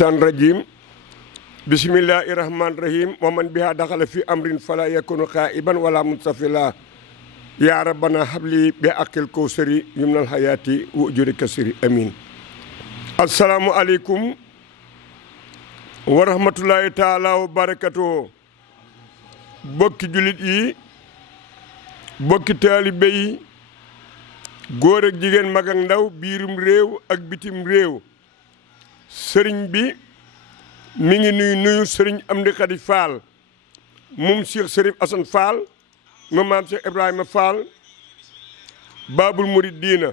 tan rajim bismillahi rahman rahim wa man biha daxala fi amrin fala yakunu xaiban wala munsafila ya rabbana habli bi aqil kawsari yumnal hayati wa ujuri kasiri amin. Assalamu aleykum wa rahmatullahi taala wa barakatuh. Bokki julit yi, bokki taalibe yi, góor ak jigéen, mag ak ndaw, biirum réew ak bitim réew, sëriñ bi mi ngi nuyu sëriñ Amdi Khady Fall moom Cheikh Serif Assane Fall moom maam Cheikh Ibrahima Fall Babul Mouridina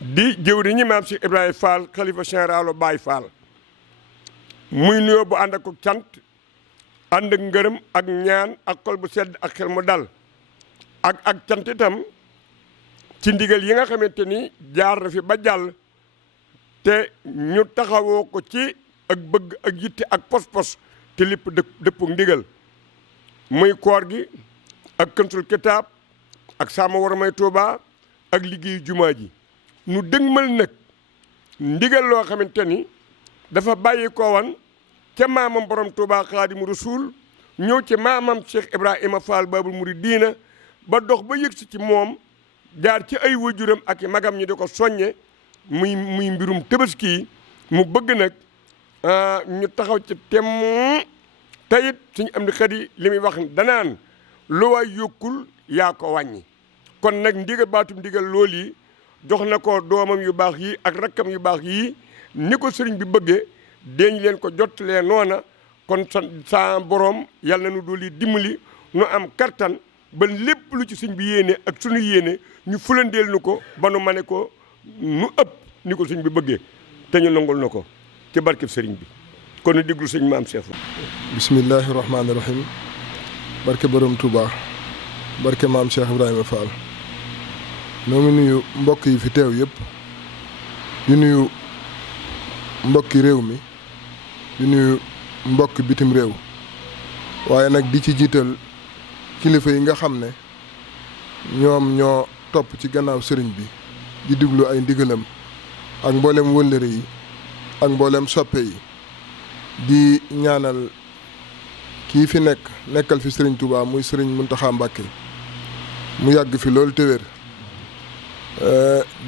di jëwriñi maam Cheikh Ibrahima Fall xalifa général Baye Fall. Muy nuyoo bu ànd ak cant, ànd ak ngërëm ak ñaan ak xol bu sedd ak xel mu dal ak cant itam ci ndigal yi nga xamante ni jaar na fi ba jàll te ñu taxawoo ko ci ak bëgg ak yitte ak pos-pos te lépp dëppug ndigal muy koor gi ak kantul kitaab ak sàmm war may Tuuba ak liggéeyu jumaa ji. Nu dëgmal nag ndigal loo xamante ni dafa bàyyi ko wan ca maamam borom Tuuba Xaadimu Rasuul ñëw ci maamam Cheikh Ibrahima Fall Babul Mouridina ba dox ba yëgsi ci moom jaar ci ay wajuram ak i magam ñi di ko soññe muy mbirum Tabaski yi mu bëgg nag ñu taxaw ci tem tayit suñu Amdi Khady li muy wax danaan lu waay yokkul yaa ko wàññi. Kon nag ndigal baatum ndigal loolu yi jox na ko doomam yu baax yi ak rakkam yu baax yi ni ko sëriñ bi bëggee deñ leen ko jottalee noona. Kon sa borom yàlla na nu dooli dimbali nu am kartan ba lépp lu ci sëñ bi yéene ak sunu yéene ñu fulandeel nu ko ba nu mane ko nu ëpp ni ko sëñ bi bëggee te ñu nangul na ko ci barkeb sëriñ bi. kon nu déglu sëñ maam Cheikh. bismillahi rahmaani rahim. barke borom Touba. barke maam Cheikh Ibrahima Fall. noo ngi nuyu mbokk yi fi teew yëpp. di nuyu mbokki réew mi. di nuyu mbokki bitim réew. waaye nag di ci jiital kilifa yi nga xam ne ñoom ñoo topp ci gannaaw sëriñ bi di diglu ay ndigalam ak mboolem wëllëre yi ak mboolem soppe yi di ñaanal kii fi nekkal fi sëriñ Touba muy sëriñ Mountakha Mbacké mu yàgg fi loolu te wér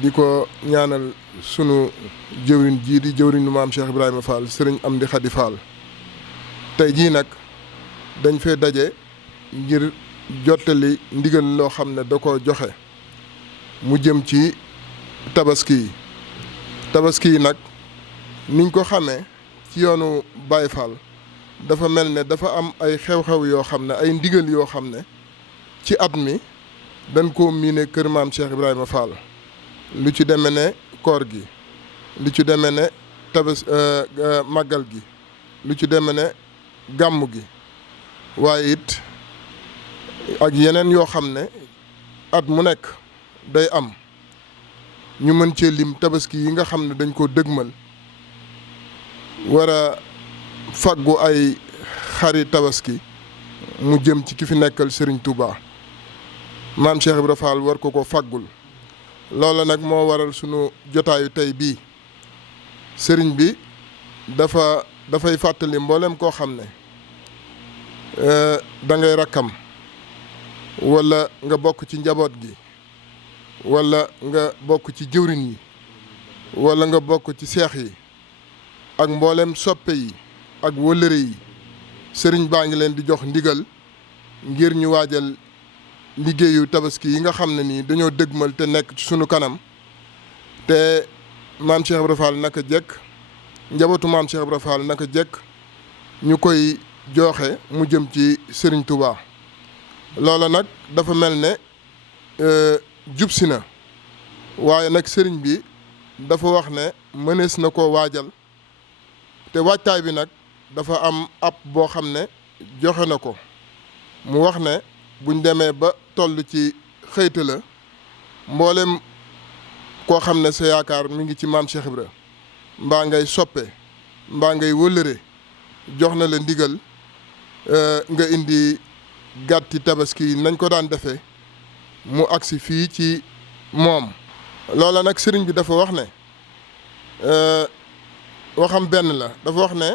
di ko ñaanal sunu jëwriñ jii di jëwriñu maam Cheikh Ibrahima Fall sëriñ Amdi Khady Fall. tey jii nag dañ fee daje ngir jottali ndigal loo xam ne da ko joxe mu jëm ci tabaski yi nag niñ ko xamee ci yoonu Baye Fall dafa mel ne dafa am ay xew-xew yoo xam ne ay ndigal yoo xam ne ci at mi dañ koo miine kër maam Cheikh Ibrahima Fall lu ci deme ne koor gi lu ci deme ne màggal gi lu ci deme ne gàmm gi waaye it ak yeneen yoo xam ne at mu nekk day am ñu mën cee lim tabaski yi nga xam ne dañ koo dëgmal war a faggu ay xari tabaski mu jëm ci ki fi nekkal Serigne Touba maam Cheikh Ibrahima Fall war ko faggul loola nag moo waral sunu jotaayu tey bii sëriñ bi dafay fàttali mboolem koo xam ne da ngay rakkam wala nga bokk ci njaboot gi wala nga bokk ci jëwriñ yi wala nga bokk ci seex yi ak mboolem soppe yi ak wëllëre yi sëriñ baa ngi leen di jox ndigal ngir ñu waajal liggéeyu tabaski yi nga xam ne nii dañoo dëgmal te nekk ci sunu kanam te maam Cheikh Ibrahima Fall naka jekk njabootu maam Cheikh Ibrahima Fall naka jekk ñu koy joxe mu jëm ci Serigne Touba. loola nag dafa mel ne jub si na waaye nag sëriñ bi dafa wax ne mënees na koo waajal te waajtaay bi nag dafa am ab boo xam ne joxe na ko mu wax ne buñ demee ba toll ci xëyta la mboolem koo xam ne sa yaakaar mi ngi ci maam Cheikh Ibra mbaa ngay soppe mbaa ngay wëllëre jox na la ndigal nga indi gàtti tabaski nañ ko daan defee mu agsi fii ci moom loola nag sëriñ bi dafa wax ne waxam benn la dafa wax ne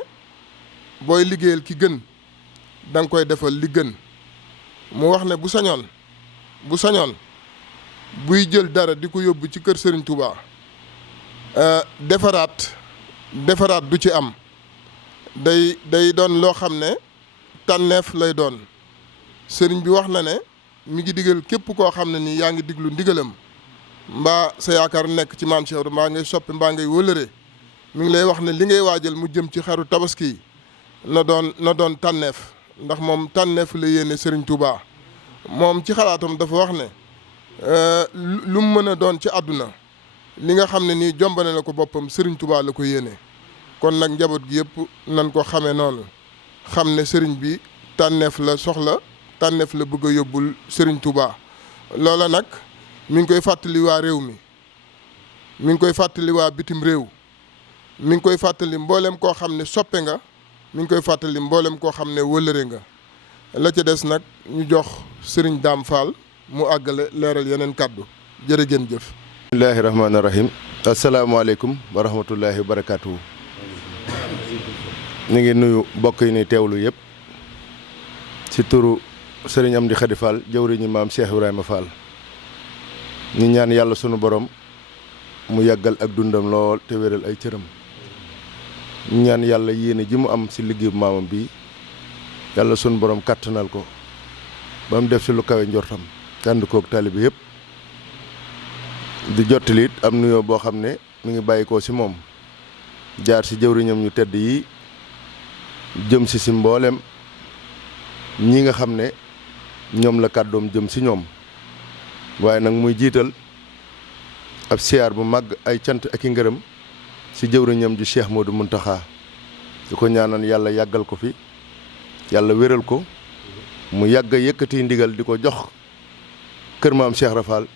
booy liggéeyal ki gën da nga koy defal li gën. mu wax ne bu sañoon buy jël dara di ko yóbbu ci kër Serigne Touba defaraat du ci am day doon loo xam ne tànneef lay doon. sëriñ bi wax na ne mi ngi digal képp koo xam ne nii yaa ngi diglu ndigalam mbaa sa yaakaar nekk ci maam Cheikh mbaa ngay soppi mbaa ngay wëlëre mi ngi lay wax ne li ngay waajal mu jëm ci xaru tabaski na doon tànneef. ndax moom tànneef la yéene Serigne Touba moom ci xalaatam dafa wax ne lu mu mën a doon ci àdduna li nga xam ne nii jombane la ko boppam Serigne Touba la ko yéene. kon nag njaboot gi yëpp nan ko xamee noonu xam ne Serigne bi tànneef la soxla tànneef la bëgg a yóbbul Serigne Touba. loola nag mi ngi koy fàttali waa réew mi mi ngi koy fàttali waa bitim réew mi ngi koy fàttali mboolem koo xam ne soppe nga. mi ngi koy fàttali mboolem koo xam ne wëllëre nga. la ca des nag ñu jox sëriñ Dame Fall mu àggale leeral yeneen kàddu jërë ngeen jëf. bismillaahi rahmaani rahiim. asalaamaaleykum wa rahmatullaahi wa barakaatuhu. ñu ngi nuyu mbokk yi ni teewlu yëpp ci turu sëriñ Amdi Khady Fall jëwriñu maam Cheikh Ibrahima Fall. ñu ñaan yàlla sunu borom mu yàggal ak dundam lool te wéral ay cëram. ñaan yàlla yéene ji mu am ci liggéeyu maamam bi yàlla sunu borom kàttanal ko ba mu def ci lu kawe njortam ànd koog taalibe yëpp di jottali it am nuyoo boo xam ne mi ngi bàyyi ko ci moom jaar ci jëwriñam ñu tedd yi jëm ci mboolem ñi nga xam ne ñoom la kàddoom jëm ci ñoom waaye nag muy jiital ab siyaar bu màgg ay cant ak i ngërëm ci jëwriñam ji Cheikh Modou Mountakha di ko ñaanal yàlla yàggal ko fi yàlla wéral ko mu yàgg yëkkati ndigal di ko jox kër maam Cheikh Rafal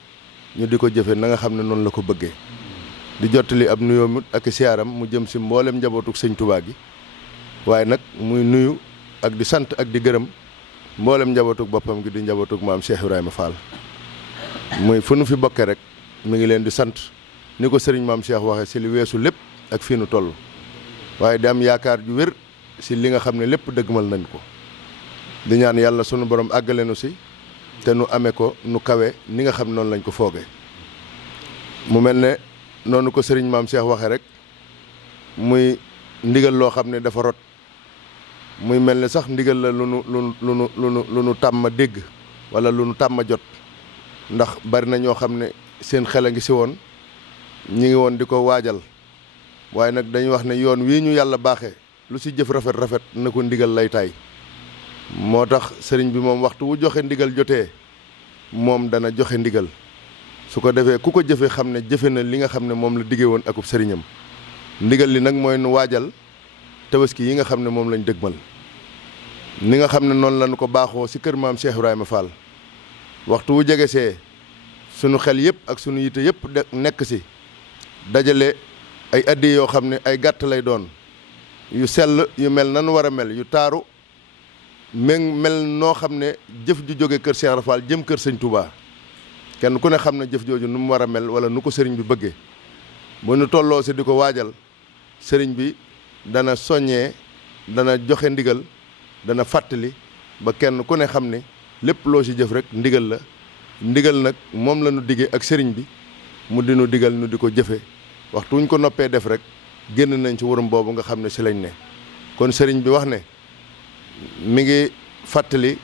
ñu di ko jëfe na nga xam ne noonu la ko bëggee di jottali ab nuyoom ak siyaaram mu jëm ci mboolem njabootuk sëñ Touba gi waaye nag muy nuyu ak di sant ak di gërëm mboolem njabootuk boppam gi di njabootuk maam Cheikh Ibrahima Fall muy fu nu fi bokke rek mi ngi leen di sant ni ko sëriñ maam Cheikh waxee ci li weesu lépp ak fii nu toll waaye di am yaakaar ju wér ci li nga xam ne lépp dëggmal nañ ko di ñaan yàlla sunu borom àggale nu ci te nu amee ko nu kawe ni nga xam noonu lañ ko foogee mu mel ne noonu ko sëriñ maam Cheikh waxee rek muy ndigal loo xam ne dafa rot muy mel ne sax ndigal la lu nu tàmm dégg wala lu nu tàmm jot ndax bari na ñoo xam ne seen xel a ngi ci woon ñi ngi woon di ko waajal waaye nag dañuy wax ne yoon wii ñu yàlla baaxee lu ci jëf rafet na ko ndigal lay taay moo tax sëriñ bi moom waxtu wu joxe ndigal jotee moom dana joxe ndigal su ko defee ku ko jëfe xam ne jëfe na li nga xam ne moom la diggee woon akub sëriñam ndigal li nag mooy nu waajal tabaski yi nga xam ne moom lañ dëgmal ni nga xam ne noonu lañu ko baaxoo ci kër maam Cheikh Ibrahima Fall waxtu wu jege see sunu xel yëpp ak sunu yite yëpp nekk ci dajale ay addi yoo xam ne ay gàtt lay doon yu sell yu mel nan war a mel yu taaru mel noo xam ne jëf ju jóge kër Cheikh Rafal jëm kër sëñ Touba kenn ku ne xam ne jëf jooju nu mu war a mel wala nu ko sëriñ bi bëggee bu nu tolloo si di ko waajal sëriñ bi dana soññee dana joxe ndigal dana fàttali ba kenn ku ne xam ne lépp loo si jëf rek ndigal la ndigal nag moom la nu diggee ak sëriñ bi mu di nu digal nu di ko jëfe waxtu wuñ ko noppee def rek génn nañ ci wurum boobu nga xam ne si lañ ne kon sëriñ bi wax ne mi ngi fàttali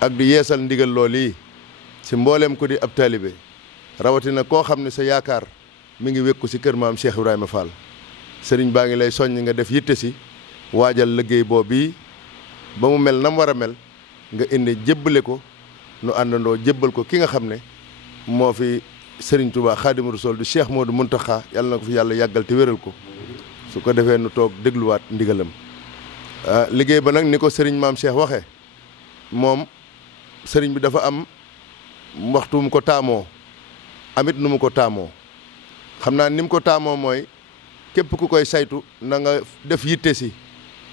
ak di yeesal ndigal loolu yi si mbooleem ko di ab taalibe rawatina koo xam ne sa yaakaar mi ngi wékku si kër maam Cheikh Ibrahima Fall sëriñ baa ngi lay soññ nga def yitte si waajal liggéey boobu bii ba mu mel nam war a mel nga indi jébbale ko nu àndandoo jébbal ko ki nga xam ne moo fi sëriñ Touba Xaadimu Rasuul du Cheikh Modou Mountakha yàlla na ko fi yàlla yàggal te wéral ko su ko defee nu toog dégluwaat ndigalam liggéey ba nag ni ko sëriñ maam Cheikh waxee moom sëriñ bi dafa am waxtu mu ko taamoo amit nu mu ko taamoo xam naa ni mu ko taamoo mooy képp ku koy saytu na nga def yitte si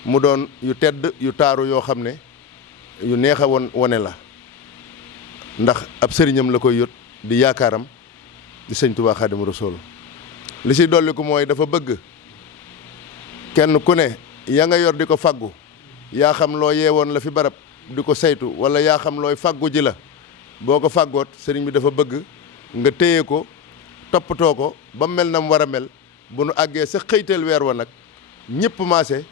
mu doon yu tedd yu taaru yoo xam ne yu neex a wone la ndax ab sëriñam la koy yot di yaakaaram di sëñ Touba Xaadimu Rasuul li si dolli ko mooy dafa bëgg kenn ku ne ya nga yor di ko faggu yaa xam loo yeewoon la fi barab di ko saytu wala yaa xam looy faggu ji la boo ko faggoot sëriñ bi dafa bëgg nga téye ko toppatoo ko ba mel na mu war a mel bu nu àggee sa xëyteel weer wa nag ñëpp maase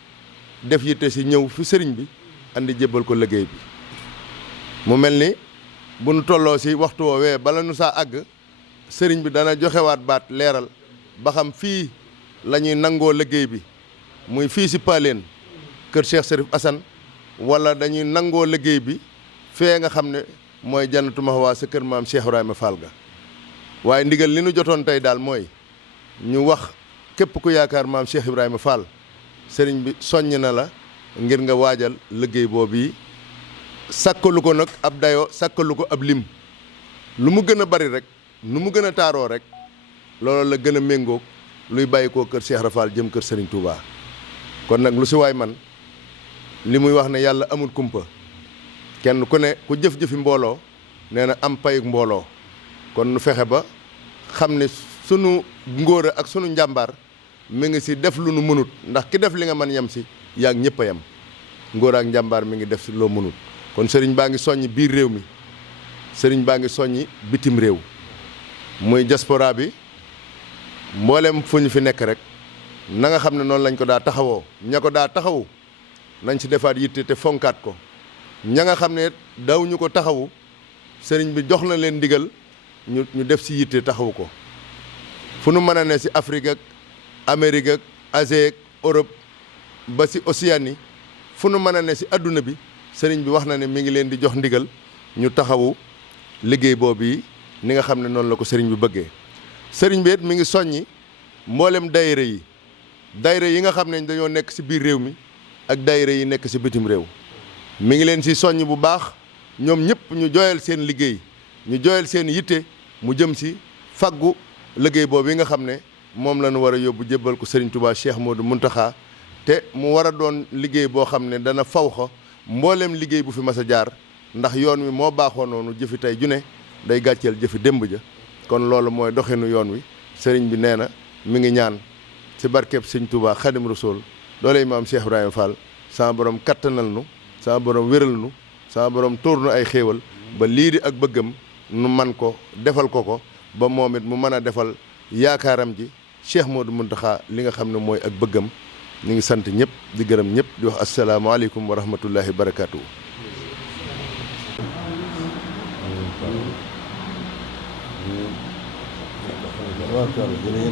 def yitte si ñëw fi sëriñ bi andi jébbal ko liggéey bi mu mel ni bu nu tolloo si waxtu woowee bala nu saa àgg sëriñ bi dana joxewaat baat leeral ba xam fii la ñuy nangoo liggéey bi muy fii si Paaleen kër Cheikh Serif Assane wala dañuy nangoo liggéey bi fee nga xam ne mooy Jannatu Mahwa sa kër maam Cheikh Ibrahima Fall ga waaye ndigal li nu jotoon tey daal mooy ñu wax képp ku yaakaar maam Cheikh Ibrahima Fall sëriñ bi soññ na la ngir nga waajal liggéey boobu yi sàkkalu ko nag ab dayoo sàkkalu ko ab lim lu mu gën a bari rek nu mu gën a taaroo rek loolu la gën a méngoog luy bàyyi koo kër Cheikh Rafal jëm kër Serigne Touba kon nag lu si waay man li muy wax ne yàlla amul kumpa kenn ku ne ku jëf-jëfi mbooloo nee na am payuk mbooloo kon nu fexe ba xam ne sunu ngóora ak sunu njàmbaar mi ngi si def lu nu mënut ndax ki def li nga mën yem si yaa ngi ñëpp a yem ngóora ak njàmbaar mi ngi def si loo mënut kon sëriñ baa ngi soññi biir réew mi sëriñ baa ngi soññi bitim réew muy diaspora bi mboolem fu ñu fi nekk rek na nga xam ne noonu lañ ko daa taxawoo ña ko daa taxawu nañ si defaat yitte te fonkaat ko ña nga xam ne daw ñu ko taxawu sëriñ bi jox na leen ndigal ñu def si yitte taxawu ko fu nu mën a ne si Afrique ak Amérique ak Asie ak Europe ba si Océanie fu nu mën a ne si adduna bi sëriñ bi wax na ne mi ngi leen di jox ndigal ñu taxawu liggéey boobu yi ni nga xam ne noonu la ko sëriñ bi bëggee sëriñ bi it mi ngi soññi mboolem daayira yi nga xam ne dañoo nekk si biir réew mi ak daayira yi nekk si bitim réew mi ngi leen si soññ bu baax ñoom ñëpp ñu jooyal seen liggéey ñu jooyal seen yitte mu jëm si faggu liggéey boobu yi nga xam ne moom la ñu war a yóbbu jébbal ko Serigne Touba Cheikh Modou Mountakha te mu war a doon liggéey boo xam ne dana fawxa mboolem liggéey bu fi mas a jaar ndax yoon wi moo baaxoo noonu jëfi tey ju ne day gàcceel jëfi démb ja kon loolu mooy doxinu yoon wi sëriñ bi nee na mi ngi ñaan si barkeb Serigne Touba Khadim Rasoul dooley maam Cheikh Ibrahima Fall sama borom kattanal nu sama borom wéral nu sama borom tóor nu ay xéewal ba lii di ak bëggam nu man ko defal ko ba moom it mu mën a defal yaakaaram ji Cheikh Modou Mountakha li nga xam ne mooy ak bëggam ñu ngi sant ñëpp di gërëm ñëpp di wax asalaamaaleykum wa rahmatullahi wa barakaatu.